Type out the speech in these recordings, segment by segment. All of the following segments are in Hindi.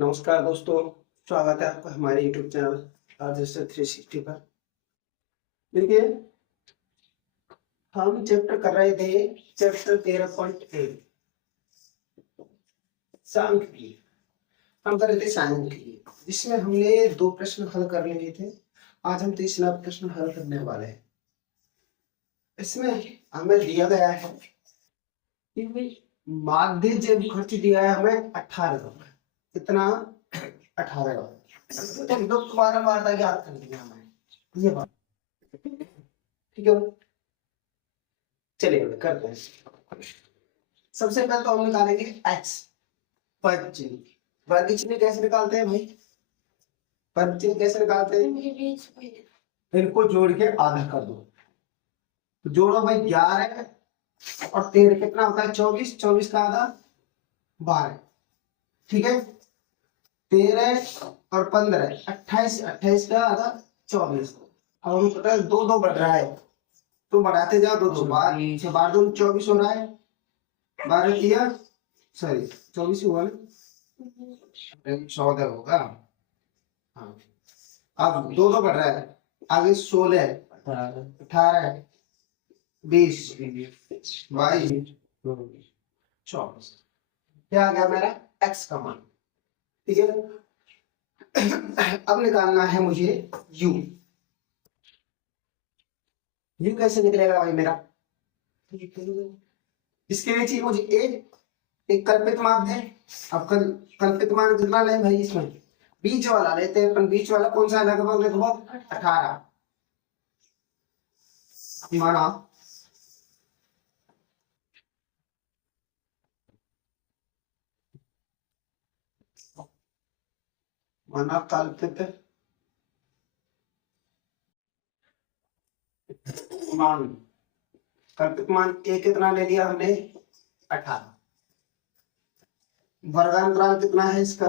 नमस्कार दोस्तों, स्वागत है आपका हमारे YouTube चैनल आदर्श 360 पर। देखिए, हम चैप्टर कर रहे थे चैप्टर 13.1 सांख्यिकी। हम कर रहे थे सांख्यिकी, जिसमें हमने 2 प्रश्न हल कर लिए थे। आज हम 3रा प्रश्न हल करने वाले हैं। इसमें हमें दिया गया है कि माध्य जैव खर्च दिया है हमें 18 रुपए। कितना? 18 रुपए। तो लोग बारंबार याद कर लिया हमें ये बात, ठीक है। चलिए करते हैं। सबसे पहले तो हम निकालेंगे x पद चिन्ह। वर्ग चिन्ह कैसे निकालते हैं भाई? पद चिन्ह कैसे निकालते हैं? इनको जोड़ के आधा कर दो। तो जोड़ो भाई, 11 और 13 कितना होता है? 24। 24 का आधा 12, ठीक है। 13 और 15 28। 28 का आधा 24। अब हम पता है 2 2 बढ़ रहा है, तो बढ़ाते जाओ। 2 2 12 2 24 हो रहा है। 12 किया, सॉरी 24 हुआ ना, 14 होगा। हाँ, अब 2 2 बढ़ रहा है, आगे 16 18 20 22 24। क्या आ गया मेरा x का मान, ठीक है। अब निकालना है मुझे u। u कैसे निकलेगा भाई मेरा? इसके लिए चाहिए मुझे एक कल्पित मान है। अब कल्पित मान कितना लें भाई? इसमें बीच वाला लेते हैं। अपन बीच वाला कौन सा है? लगभग लगभग 18 माना। माना कल्पित मान। कल्पित मान ए कितना ले लिया हमने? 18। वर्गांतराल कितना है इसका?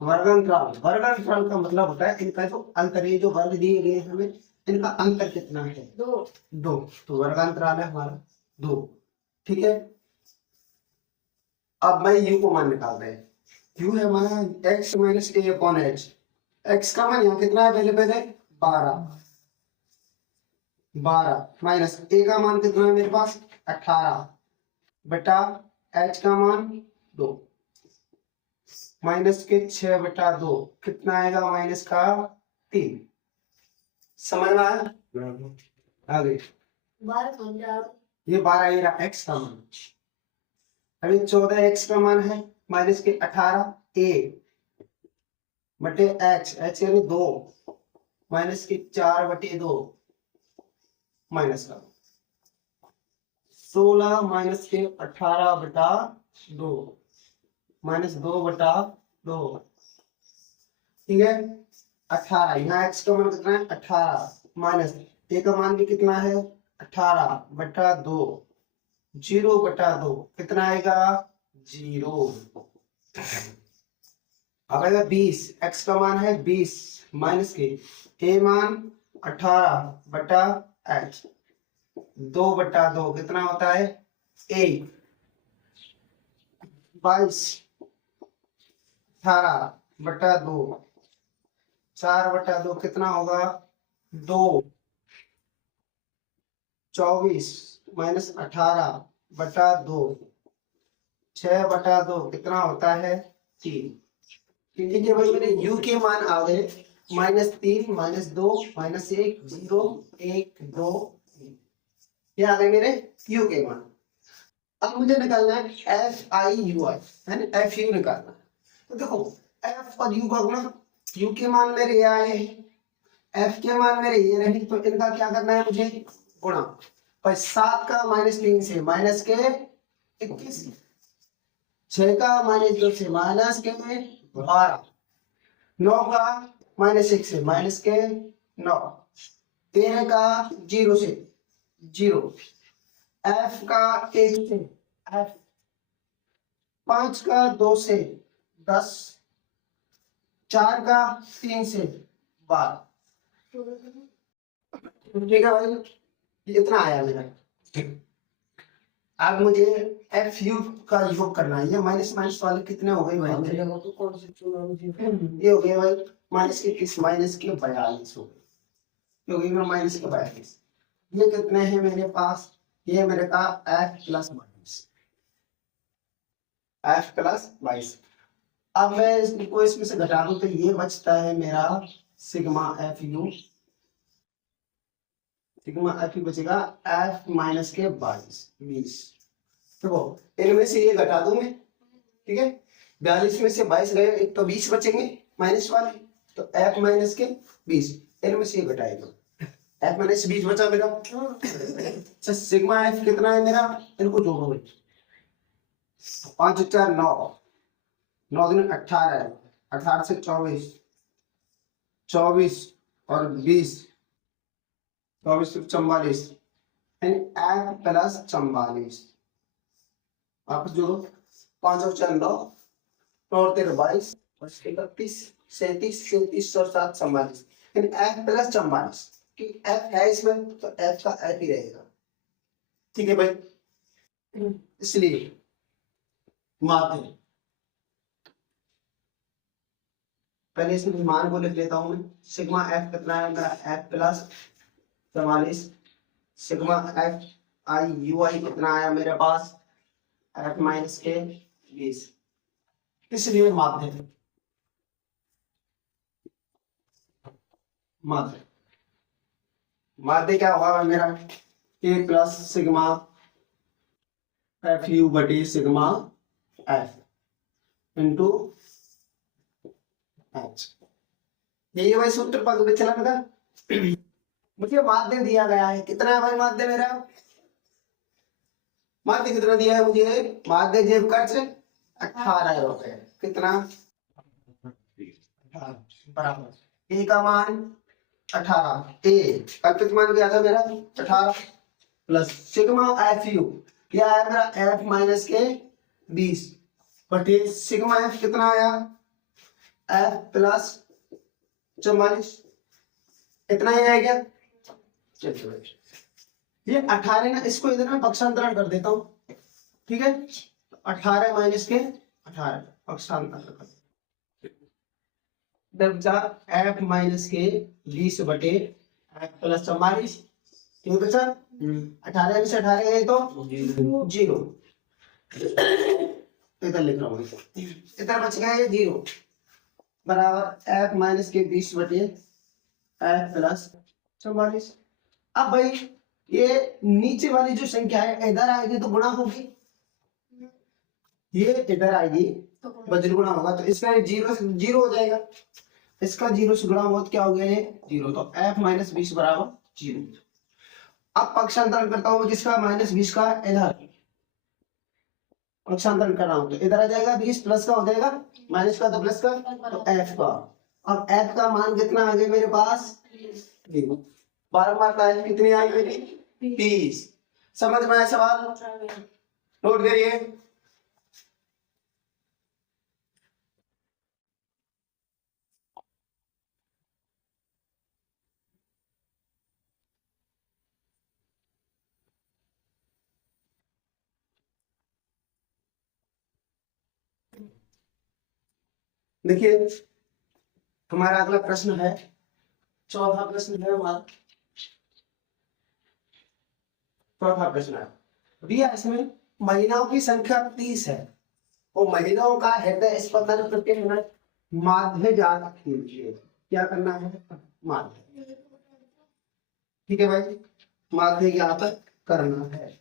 वर्गांतराल का मतलब होता है इनका जो अंतर, ये जो वर्ग दिए गए हमें, इनका अंतर कितना है? 2। तो वर्गांतराल है हमारा 2, ठीक है। अब मैं u को मान निकाल रहे हैं। u है हमारा x माइनस ए अपॉन एच। x का मान यहाँ कितना है? पहले 12 माइनस a का मान कितना है मेरे पास? 18 बटा h का मान 2 माइनस के 6 बटा 2 कितना आएगा? माइनस का 3। समझ में आया? आगे ये 12 ये रहा x का मान। अभी 14 x का मान है, माइनस के 18 a बटे h यानी 2 माइनस के 4 बटे 2 माइनस का 16 माइनस के 18 बटा 2 माइनस 2 बटा 2, ठीक है। 18 यहाँ x का मान कितना है? 18 माइनस a का मान भी कितना है? 18 बटा 2 0 बटा 2 कितना आएगा? 0। अब आएगा 20। x का मान है 20 माइनस के a मान 18 बटा h 2 बटा 2 कितना होता है? 1। 22 18 बटा 2 4 बटा 2 कितना होगा? 2। 24 माइनस 18 बटा 2 6 बटा 2 कितना होता है? 3। ठीक है भाई, मेरे u के मान आ गए -3 -2 -1 0 1 2 ये आ गए मेरे u के मान। अब मुझे निकालना है FIUI, है ना, FU निकालना है। तो देखो f और u का गुणा, u के मान मेरे ये आए, f के मान मेरे ये रहे, तो इनका क्या करना है मुझे? गुणा। पर 7 का -3 से माइनस के 21, 6 का -2 से माइनस के 12, 9 का -1 से माइनस के 9, 13 का 0 से 0, f का 1 से f, 5 का 2 से 10, 4 का 3 से 12, ठीक है भाई, ये इतना आया मेरा। अब मुझे एफ यू का योग करना है। ये माइनस माइनस वाले कितने हो गए भाई? ये हो गए भाई माइनस के 30, माइनस के 42 हो गए, क्योंकि मैं माइनस के 42। ये कितने हैं मेरे पास? ये मेरे का एफ प्लस 22, एफ प्लस 22। अब मैं इसको इसमें से घटा दूं तो ये बचता है मेरा sigma F you, sigma F you बचेगा एफ माइनस के 20। देखो इनमें से ये घटा दूं मैं, ठीक है, 42 में से 22 गए, एक तो 20 बचेंगे माइनस वाले, तो एफ माइनस के 20, इनमें से ये घटाएगा, एफ माइनस 20 बचा मेरा। अच्छा सिग्मा एफ कितना है मेरा? इनको जोड़ो भाई, 5 4 9, 9 दिन 18 है, 18 से 24, 24 और 20, 24 से 44, एफ प्लस 44 वापस जोड़ो, 5 और 4 9, 9 और 13 22, 31 37 37 और 7 44, एफ प्लस 44 कि एफ है इसमें तो एफ का एफ ही रहेगा, ठीक है भाई। इसलिए मापे पहले इसमें मान को लिख लेता हूं मैं, सिग्मा एफ कितना है मेरा? F plus 44, sigma F I U I कितना आया मेरे पास? एफ माइनस के 20। इसलिए माध्य माध्य माध्य क्या होगा मेरा? ए प्लस सिग्मा एफ यू बटी सिग्मा एफ इंटू एच। यही भाई सूत्र पद विचलन का। मुझे माध्य दिया गया है, कितना है भाई माध्य मेरा? माध्य कितना दिया है मुझे? माध्य जेब खर्च 18 रुपए, कितना? बराबर ए का मान 18, ए कल्पित मान क्या था मेरा? 18 प्लस सिग्मा एफ यू क्या है मेरा? एफ माइनस के 20 बटे सिग्मा एफ कितना आया? एफ प्लस 44, इतना ही आएगा। चलिए ये 18 ना, इसको इधर में पक्षांतरण कर देता हूं, ठीक है, 18 माइनस के 18 पक्षांतरण कर एफ माइनस के 20 बटे एफ प्लस 44, क्यों बचा? 18 में से 18 गए तो 0, इधर लिख रहा हूं, इधर बच गया ये 0 बराबर एफ माइनस के 20 बटे एफ प्लस 44। अब भाई ये नीचे वाली जो संख्या है इधर आएगी तो गुणा होगी, ये इधर आएगी वज्र गुणा होगा, तो इसका 0 से 0 हो जाएगा, इसका 0 से गुणा हुआ तो क्या हो गया? ये 0, तो f माइनस 20 बराबर 0। अब पक्षांतरण करता हूं किसका? माइनस 20 का इधर पक्षांतरण कर रहा हूं, तो इधर आ जाएगा 20 प्लस का हो जाएगा माइनस का, तो प्लस का, तो f का। अब f का मान कितना आ गया मेरे पास? 12 कितनी आई मेरी? 30। समझ में आया सवाल? नोट करिए। देखिए हमारा अगला प्रश्न है, चौथा प्रश्न है हमारा, चौथा प्रश्न है दिया, इसमें महीनाओं की संख्या 30 है और महीनाओं का हृदय स्पंदन प्रति मिनट माध्य ज्ञात कीजिए। क्या करना है? माध्य, ठीक है भाई, माध्य ज्ञात करना है।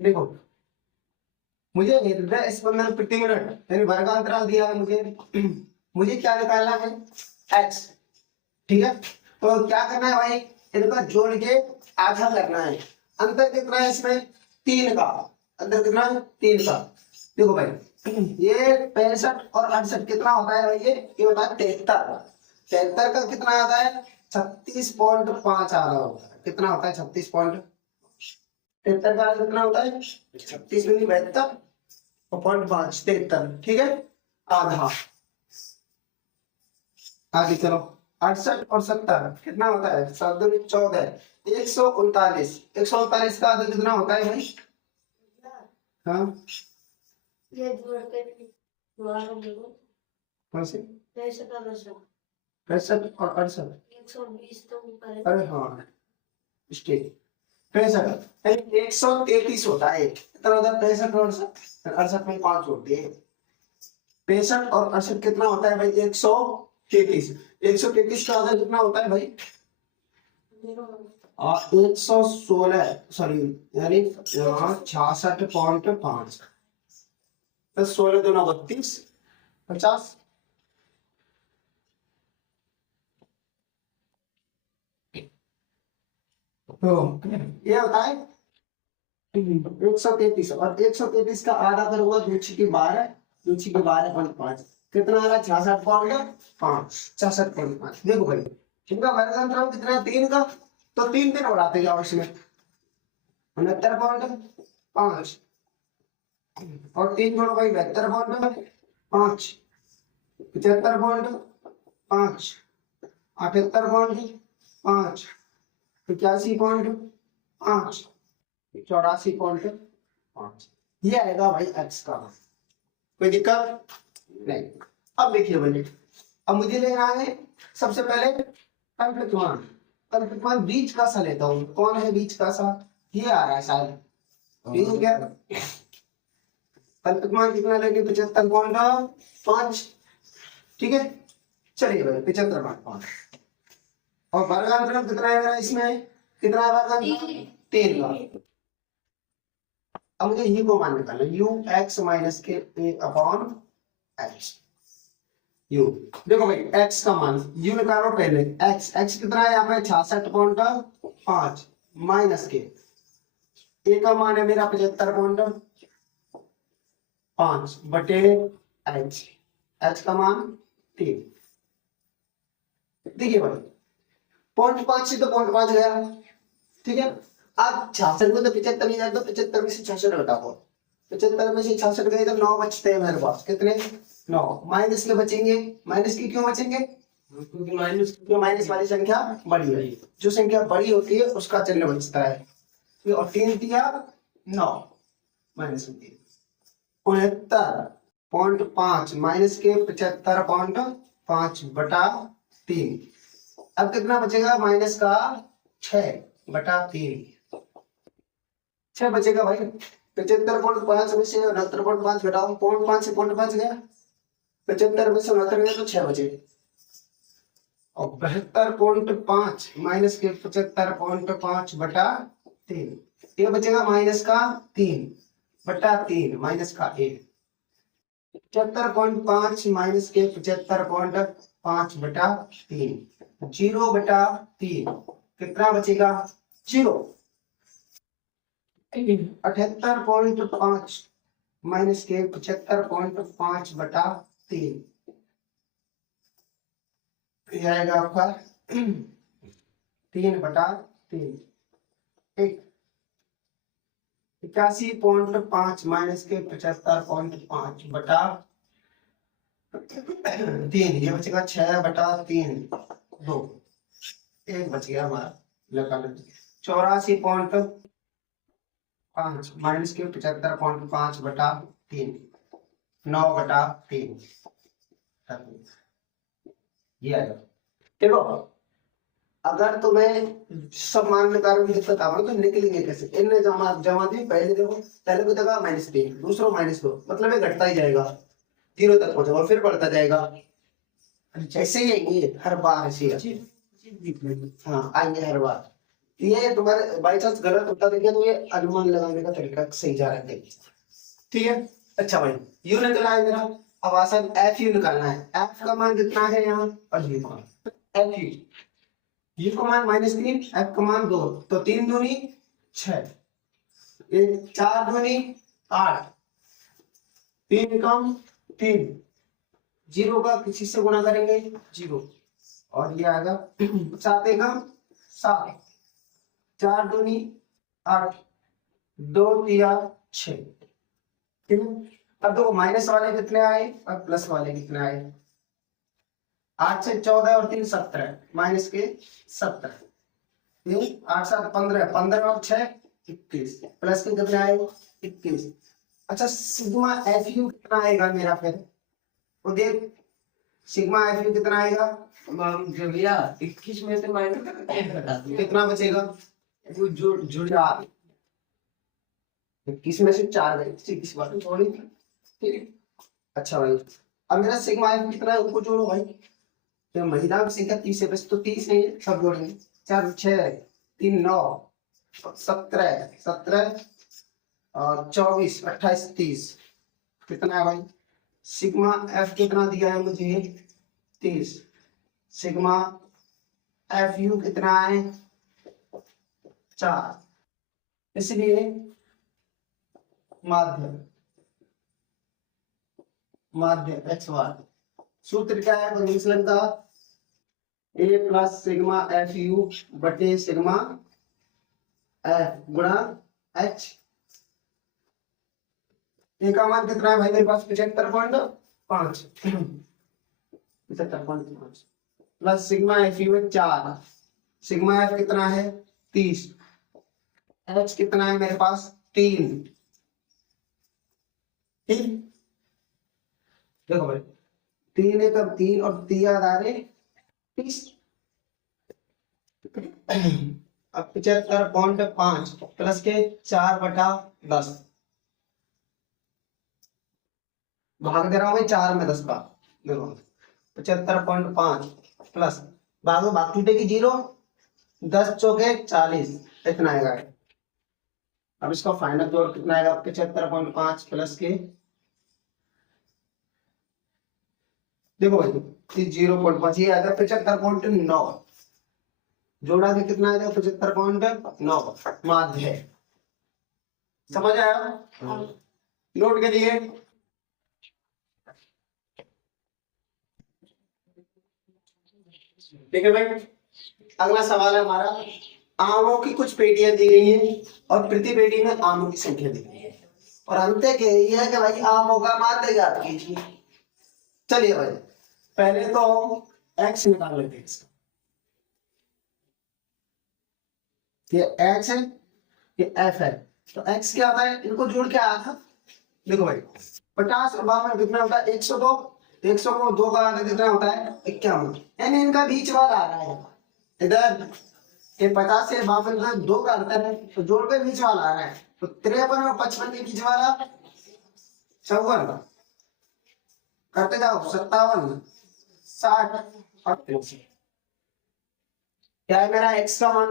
देखो मुझे हृदय स्पंदन प्रति मिनट यानी वर्गांतराल दिया है मुझे क्या निकालना है? x, ठीक है, तो क्या करना है भाई? इनका जोड़ के आधा करना है। अंतर कितना है इसमें? 3 का, अंतर कितना है? 3 का। देखो भाई ये 65 और 68 कितना होता है भाई? ये होता है 73, 73 का कितना आता है? 36.5 आधा होता है। कितना होता है? 36.73 का कितना होता है? 36 दूनी 72 और 0.5 73, ठीक है। आधा। आगे चलो, 68 और 70 कितना होता है? 7 दूनी 14, 139। 139 का आधा कितना होता है भाई? हाँ ये जोड़ के दोबारा बोलो। कौन से? 65 65 और 68। 120 तो ऊपर है। अरे हाँ, स्टेट 65 यानी 133 होता है। कितना होता है? 65 और 68 में 5 होते हैं। 65 और 68 कितना होता है भाई? 133। 133 का आधा कितना होता है भाई? 116, सॉरी यानी 66.5 प्लस 16 दूना 32, 50। तो ये होता है 133, और 133 का आधा करूंगा 2×12, 2×12.5 कितना आ रहा है? 66.5, 66.5। देखो भाई, इनका वर्गमूल कितना है? 3 का, तो 3 3 बढ़ाते जाओ इसमें। 69.5 और 3 जोड़ो भाई, 72.5, 75.5, 78.5, 85.5, 84.5। ये आएगा भाई एक्स का। कोई दिक्कत नहीं। अब देखिए भाई, अब मुझे लेना है सबसे पहले कल्पितमान। कल्पितमान बीच का सा लेता हूँ। कौन है बीच का सा? ये आ रहा है शायद, ठीक है। कल्पितमान कितना लेंगे? 75.5, ठीक है। चलिए भाई 75.5, और वर्गांतरण कितना है मेरा इसमें? कितना है वर्गांतरण? 3 का। अब मुझे यू को मान निकालना, यू एक्स माइनस के ए अपॉन एक्स। यू देखो भाई, एक्स का मान यू निकालो पहले। एक्स एक्स कितना है यहाँ पे? 66.5 माइनस के ए का मान है मेरा 75.5 बटे एच। एच का मान 3। देखिए भाई, 0.5 से तो 0.5 गया, ठीक है। अब 66 में तो 75 नहीं जाए, तो 75 में से 66 घटाओ। 75 में से 66 गए तो 9 बचते हैं मेरे पास। कितने? 9। माइनस के बचेंगे। माइनस के क्यों बचेंगे? क्योंकि माइनस वाली संख्या बड़ी है। जो संख्या बड़ी होती है उसका चिन्ह बचता है। और 3 दिया 9 माइनस 69.5 माइनस के 75.5 बटा 3। अब कितना बचेगा? माइनस का 6 बटा 3। 6 बचेगा भाई। 75.5 में से 69.5 घटाओ, 0.5 से 0.5 गया, 75 में से 69 गया तो 6 बचे। और 72.5 माइनस के 75.5 बटा 3, ये बचेगा माइनस का 3 बटा 3 माइनस का 1। 75.5 माइनस के 75.5 बटा 3, 0 बटा 3 कितना बचेगा? 0। 78.5 माइनस के 75.5 बटा 3, ये आएगा आपका 3 बटा 3। 81.5 माइनस के 75.5 बटा 3, ये बचेगा 6 बटा 3 2। 1 बच गया हमारा। लगा लो 84.5 माइनस के 75.5 बटा 3, 9 बटा 3। ये आएगा। देखो, अगर तुम्हें सब मान निकालने में दिक्कत आवे तो निकलेंगे कैसे? इनने जमा जमा दी पहले। देखो पहले को जगह -3, दूसरों -2, मतलब ये घटता ही जाएगा, 0 तक पहुंचेगा और फिर बढ़ता जाएगा। ऐसे ही आएंगे हर बार, ऐसे ही। हाँ आएंगे हर बार। ये तुम्हारे बाई चांस गलत होता देखिए तो ये अनुमान लगाने का तरीका सही जा रहा है, ठीक है। अच्छा भाई, यू निकला है मेरा। अब आसान एफ यू निकालना है। एफ का मान कितना है यहाँ? और यू मान एफ यू का मान -3, एफ का मान 2, तो 3 दूनी 6, 4 दूनी 8, 3 कम 3, 0 का किसी से गुणा करेंगे 0, और ये आएगा 7 एकम 7, 4 दूनी 8, 2 तिया 6, ठीक है। अब देखो माइनस वाले कितने आए और प्लस वाले कितने आए। 8 से 14 और 3 17 माइनस के 17। 8 7 15 15 और 6 21 प्लस के कितने आए 21। अच्छा सिग्मा एफ यू कितना आएगा मेरा फिर वो देख। सिग्मा एफ यू कितना आएगा जो भैया 21 में से माइनस कितना बचेगा वो जुड़ 4। 21 में से 4 गए 21 बार थोड़ी ठीक। अच्छा भाई अब मेरा सिग्मा एफ कितना है उनको जोड़ो भाई। तो महिला की संख्या 30 है बस तो 30 है ये सब जोड़ेंगे 4 6 3 9 17 17 और 24 28 30 कितना है भाई। सिग्मा एफ कितना दिया है मुझे 30। सिग्मा एफ यू कितना है 4। इसलिए माध्य माध्य एक्स बार सूत्र क्या है विचलन का ए प्लस सिग्मा एफ यू बटे सिग्मा एफ गुणा एच। ए का मान कितना है भाई मेरे पास 75.5 75.5 प्लस सिग्मा एफ यू है 4। सिग्मा एफ कितना है 30। एच कितना है मेरे पास 3। ठीक देखो भाई 3 है तब 3 और 3 याद आ रहे 30। अब 75.5 प्लस के 4/10 भाग दे रहा हूँ भाई 4 में 10 का। देखो 75.5 प्लस भागो भाग टूटेगी 0 10 चौके 40 इतना आएगा। अब इसका फाइनल जोड़ कितना आएगा 75.5 प्लस के देखो भाई 0.5 ये आएगा 75.9 जोड़ा के कितना आएगा 75.9 माध्य है। समझ आया नोट करिए। ठीक है भाई अगला सवाल है हमारा आमों की कुछ पेटियां दी गई हैं और प्रति पेटी में आमों की संख्या दी गई है और अंत कह रही है कि भाई आमों का माध्य ज्ञात कीजिए। चलिए भाई पहले तो x निकाल लेते हैं इसका। ये x है ये f है तो x क्या होता है इनको जोड़ के आया था। देखो भाई 50 और 52 कितना होता है 102 100 को 2 का आधा कितना होता है 51 यानी इनका बीच वाला आ रहा है इधर ये 50 से 52 का 2 का अंतर है तो जोड़ के बीच वाला आ रहा है तो 53 और 55 के बीच वाला 54 करते जाओ 57 60 और 63 क्या है मेरा x का मान।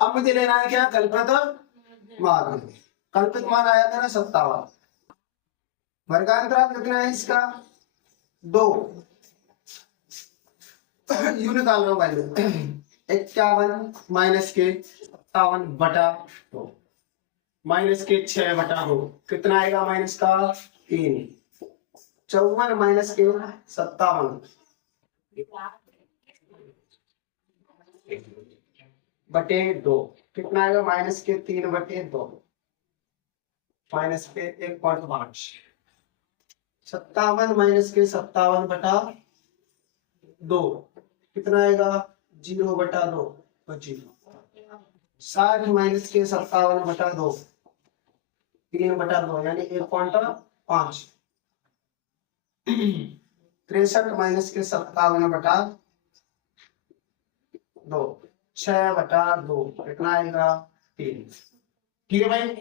अब मुझे लेना है क्या कल्पित मान। कल्पित मान आया मेरा 57। वर्गांतराल कितना है इसका 2 यू निकाल रहा हूं भाई 51 माइनस के 57/2 माइनस के 6/2 कितना आएगा माइनस का 3। 54 माइनस के 57 बटे 2 कितना आएगा माइनस के 3/2 माइनस के 1.5 57 माइनस के 57/2 कितना आएगा 0/2 तो 0। 60 माइनस के 57/2 3/2 यानी 1.5। 63 माइनस के 57/2 6/2 कितना आएगा 3। ठीक है भाई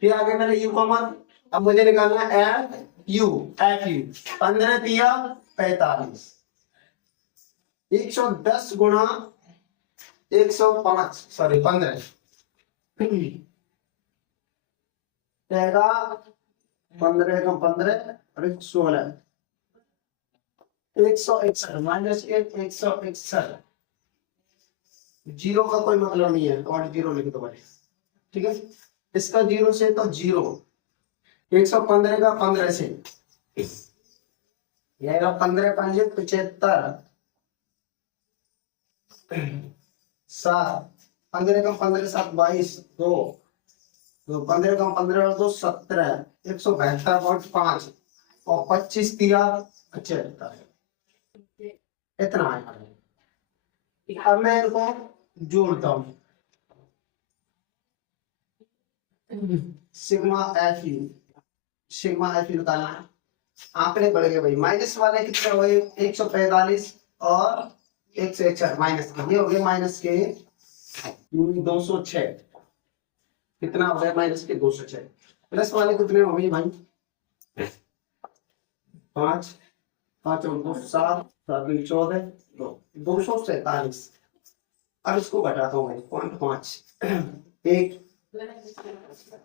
फिर आगे मैंने यू कॉमन। अब मुझे निकालना है एफ यू 15 तिया 45 110 गुणा 105 सॉरी 15 रहेगा 15 का 15 और 16 161 माइनस 161 जीरो का कोई मतलब नहीं है तो 0 लिख दो भाई। ठीक है इसका 0 से तो 0 115 का 15 से यह 15 5 75 7 15 का 15 7 22 2 तो 15 का 15 और 2 17, 172.5 और 25 दिया 75, इतना आया। अब मैं इनको जोड़ता हूँ, sigma F you, sigma F you निकालना है। आंकड़े बढ़ गए भाई, माइनस वाले कितने हुए 145 और 161 माइनस के, ये हो गए माइनस के 206, कितना हो गया माइनस के 206। प्लस वाले कितने हो गए भाई 5, 5 और 2 7, 7 2 14, 247। अब इसको घटाता हूँ भाई 0.5 1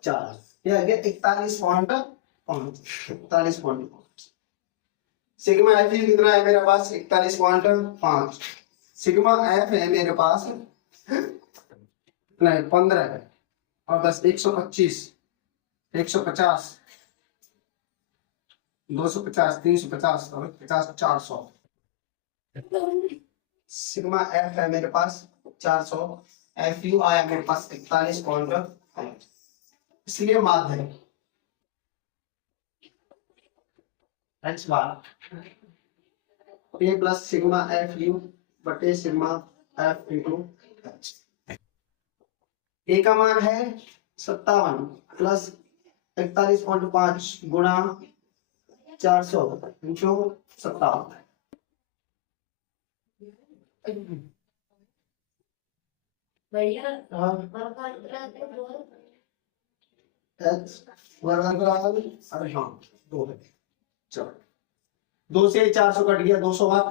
4, ये आ गया 41.5। सिग्मा एफ कितना है मेरे पास 41.5, सिग्मा एफ है मेरे पास नहीं 15 है और 10 125 150 250 350 और 50 400। सिग्मा एफ है मेरे पास 400, एफ यू आया मेरे पास 41.5, इसलिए माध्य है h bar a plus sigma F you बटे सिग्मा एफ इंटू एच। ए का मान है 57 प्लस 41.5 गुणा 400 इंटू 57। भैया हाँ h वर्ग, अरे हाँ 2 है, चलो 2 से 400 कट गया 200 बार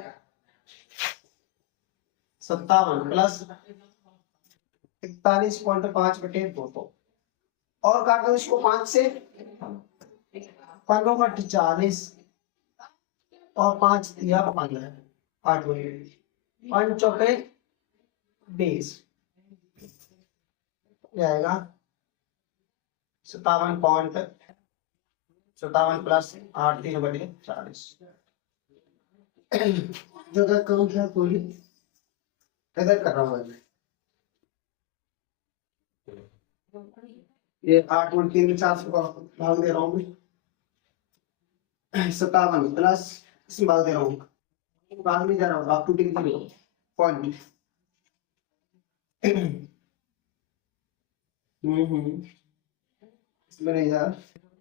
57 प्लस 41.5 बटे 200 और काट दो इसको 5 से, 5 का 40 और 5 दिया 15, 8 हो गए 5 चौके 20, ये आएगा 57 प्लस 8 3 बटे 40। जगह कम है कोई इधर कर रहा हूँ मैं, ये 8 और 3 400 का भाग दे रहा हूँ मैं, 57 प्लस इसमें भाग दे रहा हूँ, भाग नहीं जा रहा हूँ आप टू डिग्री पॉइंट इसमें नहीं यार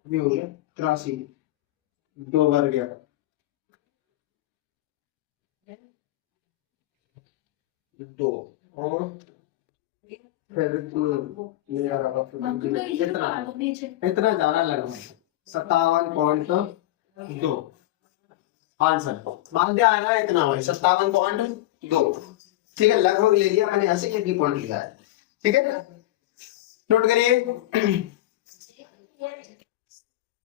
भी हो गया 83, 2 बार गया 2 और फिर नहीं आ रहा इतना ज्यादा लगा 57.2 आंसर मान दिया है ना, इतना हुआ 57.2, ठीक है लगभग ले लिया मैंने, ऐसे एक ही पॉइंट लिया है, ठीक है नोट करिए।